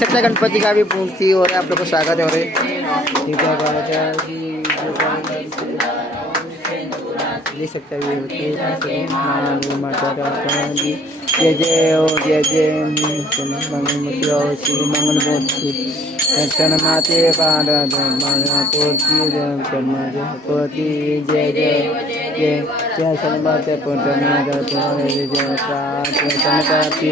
सकता है गणपति का भी मूर्ति हो रहा है, आप लोग को स्वागत है हो रहे ठीक है देख सकते हैं जय जय ओ जय जय मंगलमूर्ति और श्री मंगलमूर्ति दर्शन माते पाद पूर्ति जयपति जय जय जय जय शनिवार पूर्णिमा जय प्रार्थना प्राप्ति